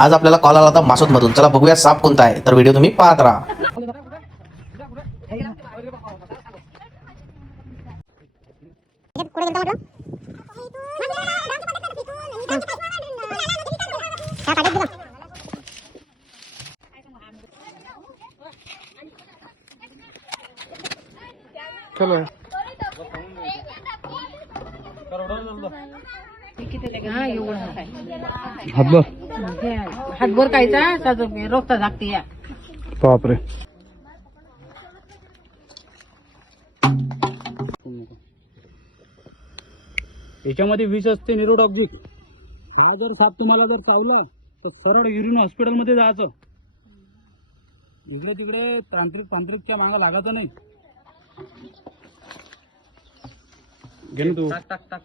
आज आपल्याला कॉल आला होता मासूद मधून. चला बघूया साप कोणता आहे. तर व्हिडिओ तुम्ही पाहत राहा. हातभर कायचा रोखता झाकते या. बापरे. याच्यामध्ये विष असते न्यूरोटॉक्सिक. हा जर साप तुम्हाला जर चावला तर सरळ युरिन हॉस्पिटलमध्ये जायचं. इकडे तिकडे तांत्रिकच्या मागं लागायचं नाही. घे ना तू. टाक